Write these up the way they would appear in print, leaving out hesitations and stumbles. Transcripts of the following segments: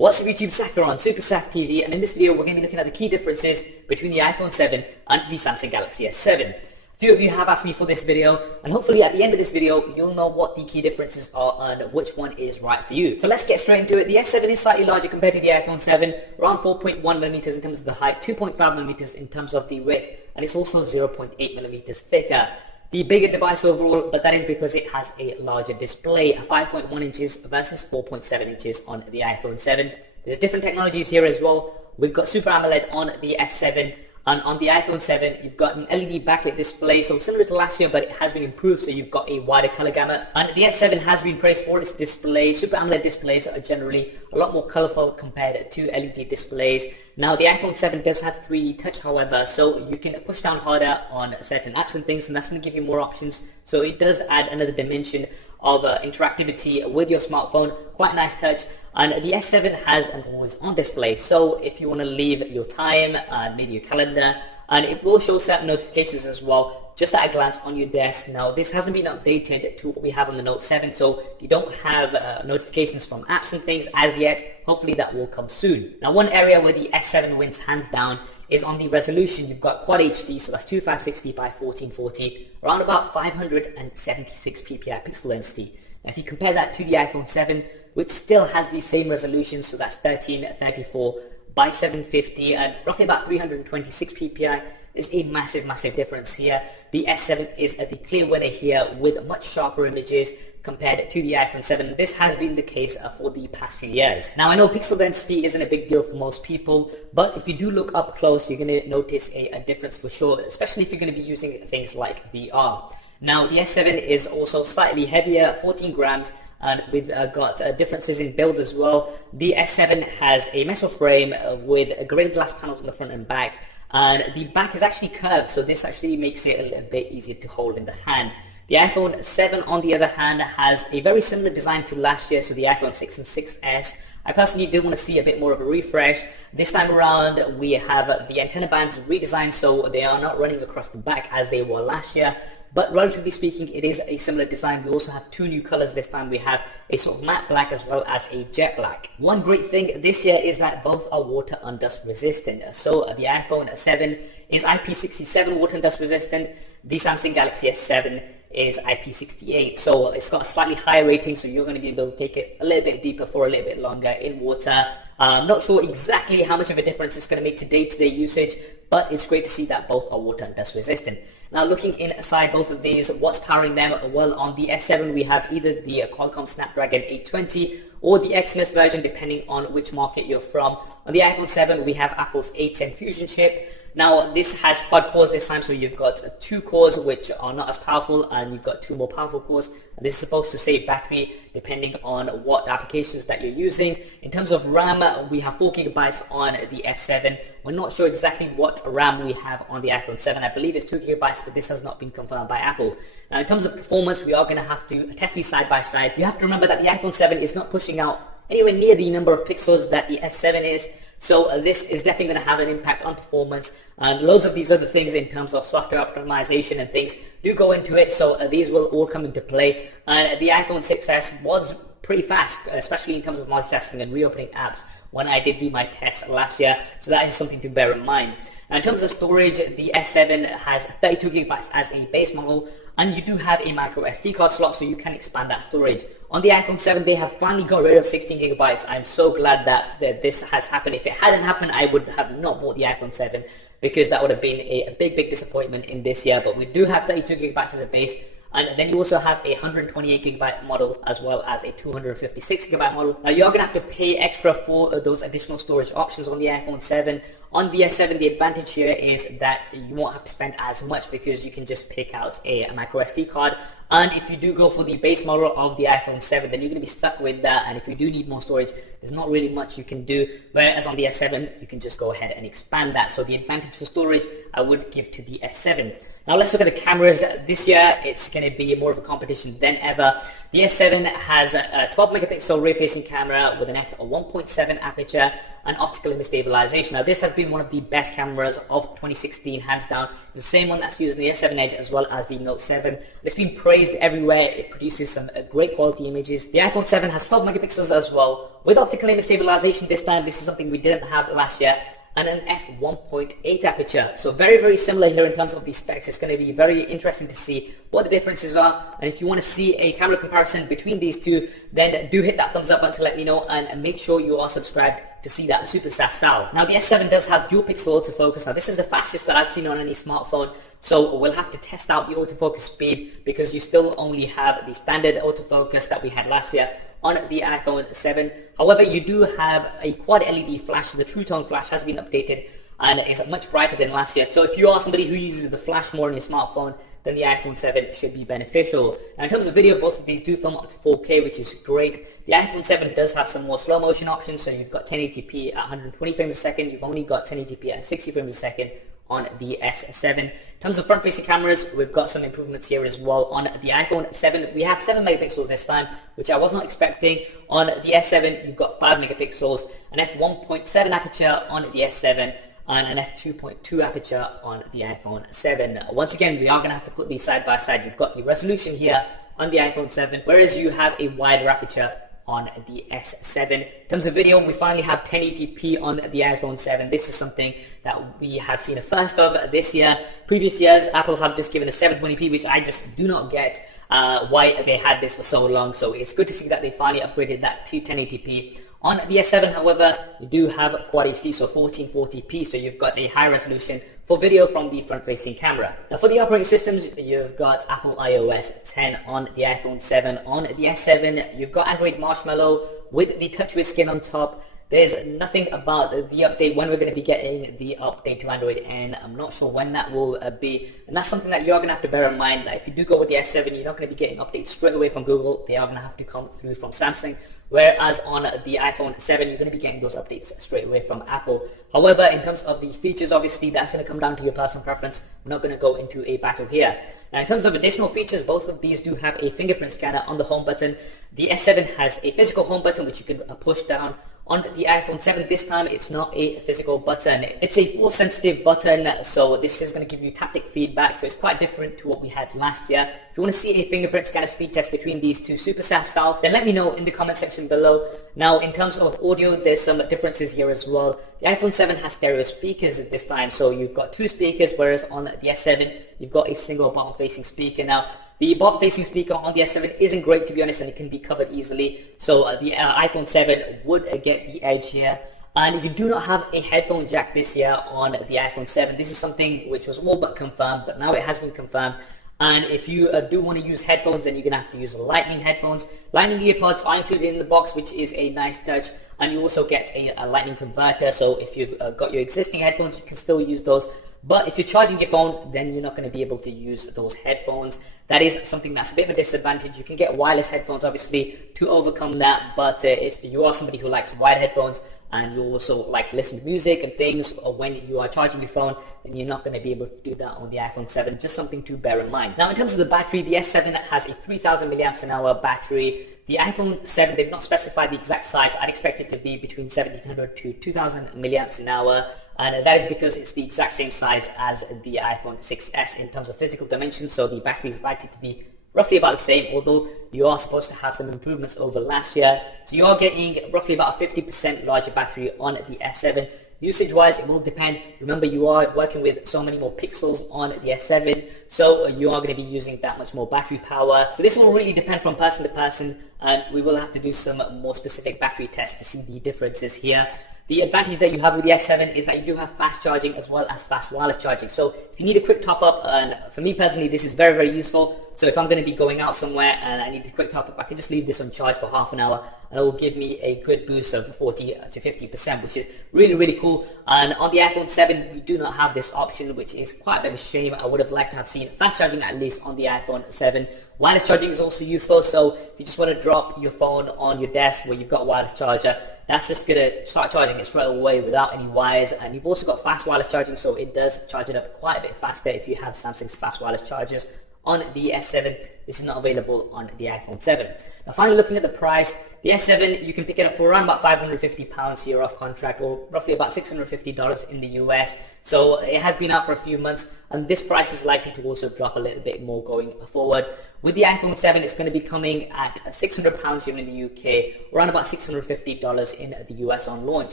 What's up YouTube, Safir on Super Saf TV, and in this video we're going to be looking at the key differences between the iPhone 7 and the Samsung Galaxy S7. A few of you have asked me for this video, and hopefully at the end of this video you'll know what the key differences are and which one is right for you. So let's get straight into it. The S7 is slightly larger compared to the iPhone 7, around 4.1mm in terms of the height, 2.5mm in terms of the width, and it's also 0.8mm thicker. The bigger device overall, but that is because it has a larger display, 5.1 inches versus 4.7 inches on the iPhone 7. There's different technologies here as well. We've got Super AMOLED on the S7, and on the iPhone 7 you've got an LED backlit display, so similar to last year, but it has been improved, so you've got a wider color gamut. And the S7 has been praised for its display. Super AMOLED displays are generally a lot more colorful compared to LED displays. Now the iPhone 7 does have 3D touch, however, so you can push down harder on certain apps and things, and that's going to give you more options. So it does add another dimension of interactivity with your smartphone. Quite a nice touch. And the S7 has an always on display, so if you want to leave your time, maybe your calendar, and it will show certain notifications as well, just at a glance on your desk. Now this hasn't been updated to what we have on the Note 7, so you don't have notifications from apps and things as yet. Hopefully that will come soon. Now one area where the S7 wins hands down is on the resolution. You've got Quad HD, so that's 2560 by 1440, around about 576 ppi pixel density. Now if you compare that to the iPhone 7, which still has the same resolution, so that's 1334 by 750 and roughly about 326 ppi, is a massive difference here. The S7 is the clear winner here with much sharper images compared to the iPhone 7. This has been the case for the past few years. Now I know pixel density isn't a big deal for most people, but if you do look up close you're going to notice a difference for sure, especially if you're going to be using things like VR. Now the S7 is also slightly heavier, 14 grams, and we've got differences in build as well. The S7 has a metal frame with Gorilla Glass panels on the front and back, and the back is actually curved, so this actually makes it a little bit easier to hold in the hand. The iPhone 7 on the other hand has a very similar design to last year, so the iPhone 6 and 6S. I personally do want to see a bit more of a refresh. This time around we have the antenna bands redesigned, so they are not running across the back as they were last year. But relatively speaking, it is a similar design. We also have two new colors this time. We have a sort of matte black as well as a jet black. One great thing this year is that both are water and dust resistant. So the iPhone 7 is IP67 water and dust resistant. The Samsung Galaxy S7 is IP68. So it's got a slightly higher rating, so you're going to be able to take it a little bit deeper for a little bit longer in water. I'm not sure exactly how much of a difference it's going to make to day-to-day usage, but it's great to see that both are water and dust resistant. Now looking inside both of these, what's powering them? Well, on the S7 we have either the Qualcomm Snapdragon 820 or the Exynos version, depending on which market you're from. On the iPhone 7 we have Apple's A10 Fusion chip. Now this has quad cores this time, so you've got two cores which are not as powerful, and you've got two more powerful cores. And this is supposed to save battery depending on what applications that you're using. In terms of RAM, we have 4GB on the S7. We're not sure exactly what RAM we have on the iPhone 7. I believe it's 2GB, but this has not been confirmed by Apple. Now in terms of performance, we are going to have to test these side by side. You have to remember that the iPhone 7 is not pushing out anywhere near the number of pixels that the S7 is. So this is definitely going to have an impact on performance, and loads of these other things in terms of software optimization and things do go into it, so these will all come into play. And the iPhone 6S was pretty fast, especially in terms of multitasking and reopening apps when I did do my test last year, so that is something to bear in mind. Now, in terms of storage, the S7 has 32GB as a base model, and you do have a micro SD card slot, so you can expand that storage. On the iPhone 7 they have finally got rid of 16GB. I'm so glad that this has happened. If it hadn't happened, I would have not bought the iPhone 7, because that would have been a big disappointment in this year. But we do have 32GB as a base, and then you also have a 128GB model as well as a 256GB model. Now you're going to have to pay extra for those additional storage options on the iPhone 7. On the S7, the advantage here is that you won't have to spend as much, because you can just pick out a micro SD card. And if you do go for the base model of the iPhone 7, then you're going to be stuck with that, and if you do need more storage, there's not really much you can do, whereas on the S7 you can just go ahead and expand that. So the advantage for storage I would give to the S7. Now let's look at the cameras. This year it's going to be more of a competition than ever. The S7 has a 12 megapixel rear facing camera with an f1.7 aperture, and optical image stabilization. Now this has been one of the best cameras of 2016, hands down. The same one that's used in the S7 Edge as well as the Note 7. It's been praised everywhere. It produces some great quality images. The iPhone 7 has 12 megapixels as well, with optical image stabilization this time. This is something we didn't have last year, and an f1.8 aperture. So very similar here in terms of the specs. It's going to be very interesting to see what the differences are, and if you want to see a camera comparison between these two, then do hit that thumbs up button to let me know, and make sure you are subscribed to see that super fast style. Now the S7 does have dual pixel autofocus. Now this is the fastest that I've seen on any smartphone, so we'll have to test out the autofocus speed, because you still only have the standard autofocus that we had last year on the iPhone 7. However, you do have a quad LED flash. The True Tone flash has been updated and is much brighter than last year. So if you are somebody who uses the flash more on your smartphone, then the iPhone 7 should be beneficial. Now in terms of video, both of these do film up to 4K, which is great. The iPhone 7 does have some more slow motion options, so you've got 1080p at 120 frames a second. You've only got 1080p at 60 frames a second on the S7. In terms of front-facing cameras, we've got some improvements here as well. On the iPhone 7, we have 7 megapixels this time, which I was not expecting. On the S7, you've got 5 megapixels, an f1.7 aperture on the S7, and an f2.2 aperture on the iPhone 7. Once again, we are going to have to put these side by side. You've got the resolution here on the iPhone 7, whereas you have a wider aperture on the S7. In terms of video, we finally have 1080p on the iPhone 7. This is something that we have seen a first of this year. Previous years, Apple have just given a 720p, which I just do not get why they had this for so long. So it's good to see that they finally upgraded that to 1080p. On the S7, however, you do have Quad HD, so 1440p, so you've got a high resolution for video from the front-facing camera. Now for the operating systems, you've got Apple iOS 10 on the iPhone 7. On the S7, you've got Android Marshmallow with the TouchWiz skin on top. There's nothing about the update, when we're going to be getting the update to Android N. I'm not sure when that will be, and that's something that you're going to have to bear in mind, that if you do go with the S7, you're not going to be getting updates straight away from Google. They are going to have to come through from Samsung. Whereas on the iPhone 7, you're going to be getting those updates straight away from Apple. However, in terms of the features, obviously, that's going to come down to your personal preference. We're not going to go into a battle here. Now, in terms of additional features, both of these do have a fingerprint scanner on the home button. The S7 has a physical home button, which you can push down. On the iPhone 7 this time, it's not a physical button. It's a force sensitive button, so this is going to give you taptic feedback, so it's quite different to what we had last year. If you want to see a fingerprint scanner speed test between these two super soft style, then let me know in the comment section below. Now in terms of audio, there's some differences here as well. The iPhone 7 has stereo speakers at this time, so you've got 2 speakers, whereas on the S7, you've got a single bottom facing speaker. Now the bottom-facing speaker on the S7 isn't great, to be honest, and it can be covered easily. So the iPhone 7 would get the edge here. And you do not have a headphone jack this year on the iPhone 7. This is something which was all but confirmed, but now it has been confirmed. And if you do want to use headphones, then you're going to have to use Lightning headphones. Lightning earpods are included in the box, which is a nice touch. And you also get a Lightning converter, so if you've got your existing headphones, you can still use those. But if you're charging your phone, then you're not going to be able to use those headphones. That is something that's a bit of a disadvantage. You can get wireless headphones, obviously, to overcome that. But if you are somebody who likes wired headphones, and you also like to listen to music and things when you are charging your phone, then you're not going to be able to do that on the iPhone 7. Just something to bear in mind. Now, in terms of the battery, the S7 has a 3000 milliamps an hour battery. The iPhone 7, they've not specified the exact size. I'd expect it to be between 1700 to 2000 milliamps an hour. And that is because it's the exact same size as the iPhone 6s in terms of physical dimensions. So the battery is likely to be roughly about the same, although you are supposed to have some improvements over last year. So you are getting roughly about a 50% larger battery on the S7. Usage-wise, it will depend. Remember, you are working with so many more pixels on the S7, so you are going to be using that much more battery power. So this will really depend from person to person, and we will have to do some more specific battery tests to see the differences here. The advantage that you have with the S7 is that you do have fast charging as well as fast wireless charging. So if you need a quick top up, and for me personally, this is very, very useful. So if I'm going to be going out somewhere and I need a quick top up, I can just leave this on charge for half an hour and it will give me a good boost of 40 to 50%, which is really, really cool. And on the iPhone 7, we do not have this option, which is quite a bit of a shame. I would have liked to have seen fast charging at least on the iPhone 7. Wireless charging is also useful, so if you just want to drop your phone on your desk where you've got a wireless charger, that's just going to start charging it straight away without any wires. And you've also got fast wireless charging, so it does charge it up quite a bit faster if you have Samsung's fast wireless chargers. On the S7, this is not available on the iPhone 7. Now finally, looking at the price, the S7, you can pick it up for around about £550 here off contract, or roughly about $650 in the US. So it has been out for a few months, and this price is likely to also drop a little bit more going forward. With the iPhone 7, it's going to be coming at £600 here in the UK, around about $650 in the US on launch.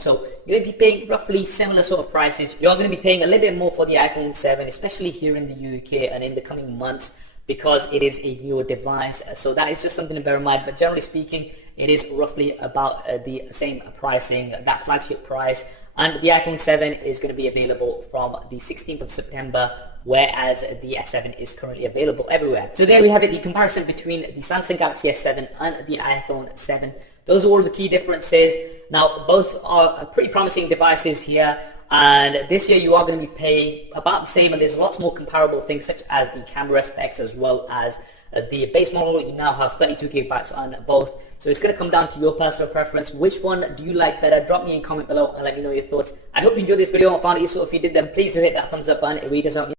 So you're going to be paying roughly similar sort of prices. You're going to be paying a little bit more for the iPhone 7, especially here in the UK and in the coming months, because it is a newer device. So that is just something to bear in mind. But generally speaking, it is roughly about the same pricing, that flagship price. And the iPhone 7 is going to be available from the 16th of September, whereas the S7 is currently available everywhere. So there we have it, the comparison between the Samsung Galaxy S7 and the iPhone 7. Those are all the key differences. Now, both are pretty promising devices here. And this year you are going to be paying about the same, and there's lots more comparable things such as the camera specs as well as the base model. You now have 32 gigabytes on both. So it's going to come down to your personal preference. Which one do you like better? Drop me a comment below and let me know your thoughts. I hope you enjoyed this video and found it useful. If you did, then please do hit that thumbs up button. It really does help me.